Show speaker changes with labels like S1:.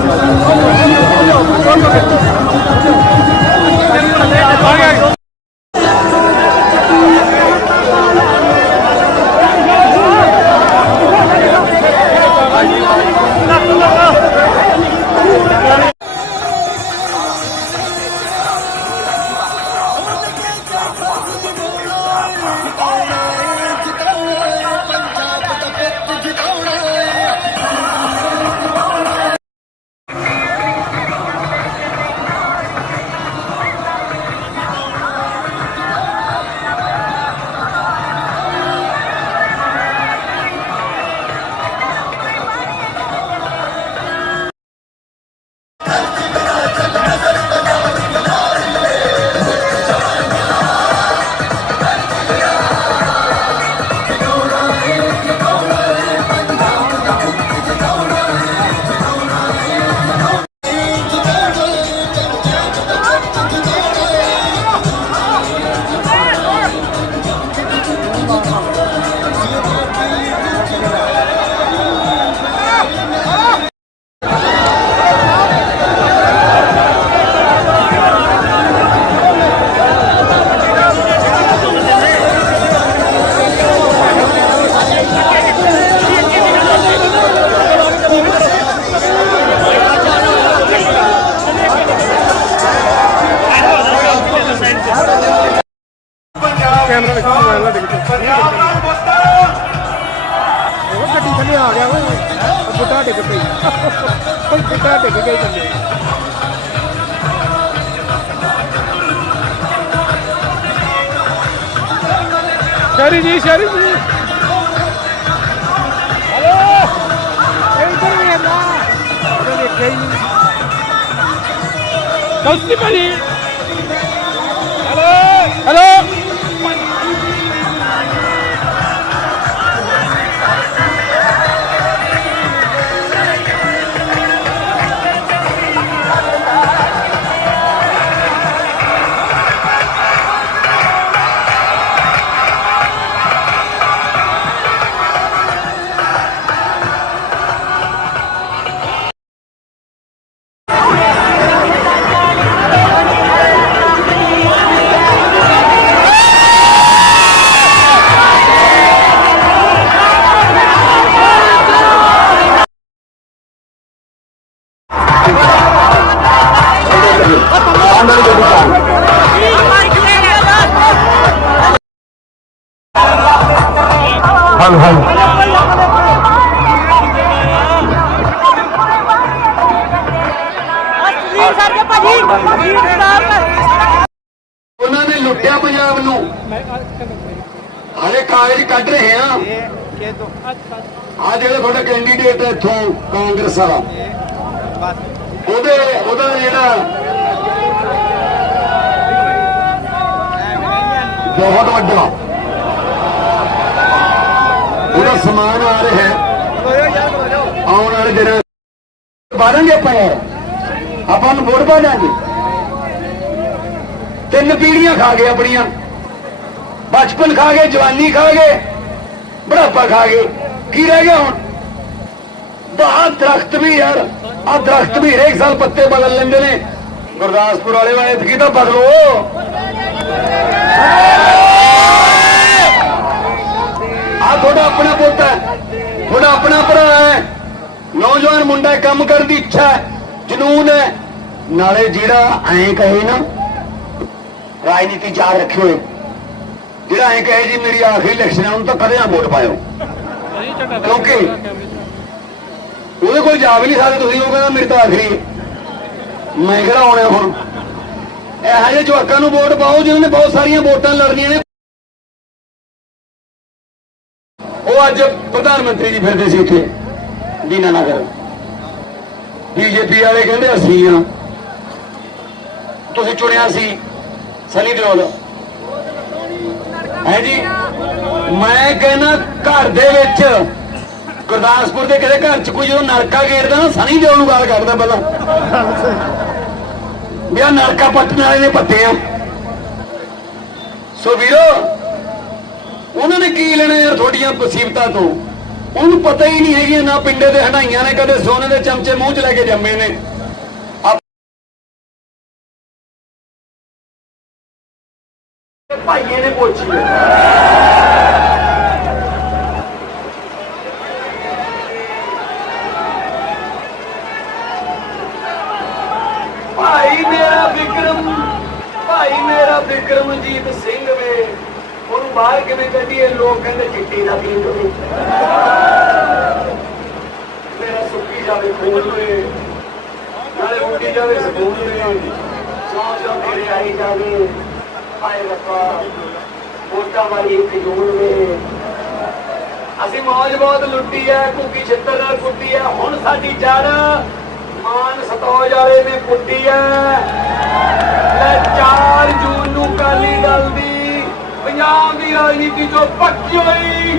S1: Thank you. ਓਏ ਬੁੱਢਾ ਡਿੱਗ ਪਈ ਉਹ ਬੁੱਢਾ ਡਿੱਗ ਗਿਆ ਥੱਲੇ ਸ਼ਰੀ ਜੀ ਸ਼ਰੀ ਜੀ। ਹਲੋ। ਇੱਧਰ ਵੀ ਆਣਾ ਉਹ ਦੇਖਿਆ ਹੀ ਨਹੀਂ। ਕਲਸੀ ਭਾਜੀ। ਹਲੋ। ਹਲੋ।
S2: ਵੀਰ ਸਾਡੇ
S3: ਉਹਨਾਂ ਨੇ ਲੁੱਟਿਆ ਪੰਜਾਬ ਨੂੰ। ਹਾਲੇ ਕਾਗਜ਼ ਕੱਢ ਰਹੇ ਆ। ਆ ਜਿਹੜਾ ਤੁਹਾਡਾ ਕੈਂਡੀਡੇਟ ਇੱਥੋਂ ਕਾਂਗਰਸ ਵਾਲਾ। ਉਹਦੇ ਉਹਦਾ ਜਿਹੜਾ ਬਹੁਤ ਵੱਡਾ। ਉਹਦਾ ਸਮਾਨ ਆ ਰਿਹਾ। ਹੈ ਆਉਣ ਵਾਲੇ ਦਿਨ ਬਾਰਾਂਗੇ ਆਪਾਂ। ਆਪਾਂ ਨੂੰ ਵੋਟ ਪਾ ਦਾਂਗੇ ਤਿੰਨ ਪੀੜੀਆਂ ਖਾ ਗਏ ਆਪਣੀਆਂ। ਬਚਪਨ ਖਾ ਗਏ, ਜਵਾਨੀ ਖਾ ਗਏ, ਬੁਢਾਪਾ ਖਾ ਗਏ। ਕੀ ਰਹਿ ਗਿਆ ਹੁਣ? ਬਾਹਰ ਦਰਖਤ ਵੀ ਯਾਰ। ਆ ਦਰਖਤ ਵੀ ਹਰੇਕ ਸਾਲ ਪੱਤੇ ਬਦਲ ਲੈਂਦੇ ਨੇ। ਗੁਰਦਾਸਪੁਰ ਵਾਲੇ ਵਾਲੇ ਕੀ ਤਾਂ ਬਦਲੋ। ਆ ਤੁਹਾਡਾ ਆਪਣਾ ਪੁੱਤ ਹੈ। ਤੁਹਾਡਾ ਆਪਣਾ ਭਰਾ ਹੈ। ਨੌਜਵਾਨ ਮੁੰਡਾ ਕੰਮ ਕਰਨ ਦੀ ਇੱਛਾ ਹੈ ਜਨੂਨ ਹੈ। ਨਾਲੇ ਜਿਹੜਾ ਐਂ ਕਹੇ ਨਾ ਰਾਜਨੀਤੀ ਯਾਦ ਰੱਖਿਓ। ਜਿਹੜਾ ਐਂ ਕਹੇ ਜੀ ਮੇਰੀ ਆਖਰੀ ਇਲੈਕਸ਼ਨ ਹੈ ਉਹਨੂੰ ਤਾਂ ਕਦੇ ਨਾ ਵੋਟ ਪਾਇਓ। ਕਿਉਂਕਿ ਉਹਦੇ ਕੋਲ ਜਾ ਵੀ ਨਹੀਂ ਸਕਦੇ ਤੁਸੀਂ ਉਹ ਕਹਿੰਦਾ ਮੇਰੀ ਤਾਂ ਆਖਰੀ। ਮੈਂ ਕਿਹੜਾ ਆਉਣਾ ਹੁਣ? ਇਹੋ ਜਿਹੇ ਜਵਾਕਾਂ ਨੂੰ ਵੋਟ ਪਾਓ ਜਿਨ੍ਹਾਂ ਨੇ ਬਹੁਤ ਸਾਰੀਆਂ ਵੋਟਾਂ ਲੜਨੀਆਂ ਨੇ। ਉਹ ਅੱਜ ਪ੍ਰਧਾਨ ਮੰਤਰੀ ਜੀ ਫਿਰਦੇ ਸੀ ਇੱਥੇ ਦੀਨਾਨਗਰ ਬੀਜੇਪੀ ਵਾਲੇ ਕਹਿੰਦੇ ਅਸੀਂ ਆ। ਤੁਸੀਂ ਚੁਣਿਆ ਸੀ ਸਨੀ ਦਿਓਲ। ਹੈ ਜੀ? ਮੈਂ ਕਹਿੰਦਾ ਘਰ ਦੇ ਵਿੱਚ ਗੁਰਦਾਸਪੁਰ ਦੇ ਕਿਹਦੇ ਘਰ ਚ ਕੋਈ ਜਦੋਂ ਨਲਕਾ ਗੇੜਦਾ ਨਾ, ਸਨੀ ਦਿਓਲ ਨੂੰ ਗਾਲ ਕੱਢਦਾ ਪਹਿਲਾਂ। ਵੀ ਆਹ ਨਲਕਾ ਪੱਟਣ ਵਾਲੇ ਨੇ ਪੱਟੇ ਆ। ਸੋ ਵੀਰੋ, ਉਹਨਾਂ ਨੇ ਕੀ ਲੈਣਾ ਯਾਰ ਤੁਹਾਡੀਆਂ ਮੁਸੀਬਤਾਂ ਤੋਂ? ਉਹਨੂੰ ਪਤਾ ਹੀ ਨਹੀਂ ਹੈਗੀਆਂ, ਨਾ ਪਿੰਡੇ ਦੇ ਹੰਡਾਈਆਂ ਨੇ, ਕਦੇ ਸੋਨੇ ਦੇ ਚਮਚੇ ਮੂੰਹ 'ਚ ਲੈ ਕੇ ਜੰਮੇ ਨੇ। ਭਾਈਏ ਨੇ ਪੁੱਛੀ ਹੈ ਭਾਈ ਮੇਰਾ ਵਿਕਰਮ ਭਾਈ ਮੇਰਾ ਵਿਕਰਮਜੀਤ ਸਿੰਘ ਵੇ। ਉਹਨੂੰ ਬਾਹਰ ਕਿਵੇਂ ਕੱਢੀਏ? ਲੋਕ ਕਹਿੰਦੇ ਚਿੱਟੀ ਦਾ ਪੀਂਦ ਮੇਰਾ ਸੁੱਕੀ ਜਾਵੇ ਖੂਨ ਵੇ। ਨਾਲੇ ਉੱਡੀ ਜਾਵੇ ਸਕੂਨ ਵੇ। ਸੌ ਸੌ ਤੇਰੇ ਆਈ ਜਾਵੇ। ਹਾਏ ਰੱਬਾ। ਵੋਟਾਂ ਵਾਲੀ ਇੱਕ ਜੂਨ ਵੇ। ਅਸੀਂ ਮੌਜ ਬਹੁਤ ਲੁੱਟੀ ਐ ਕੁੱਕੀ ਛਿੱਤਰ ਨਾਲ ਕੁੱਟੀ ਐ। ਹੁਣ ਸਾਡੀ ਜੜ ਮਾਨ ਸਤੌਜ ਵਾਲੇ ਨੇ ਕੁੱਟੀ ਐ। ਪੰਜਾਬ ਦੀ ਰਾਜਨੀਤੀ ਚੋਂ ਪੱਕੀ ਹੋਈ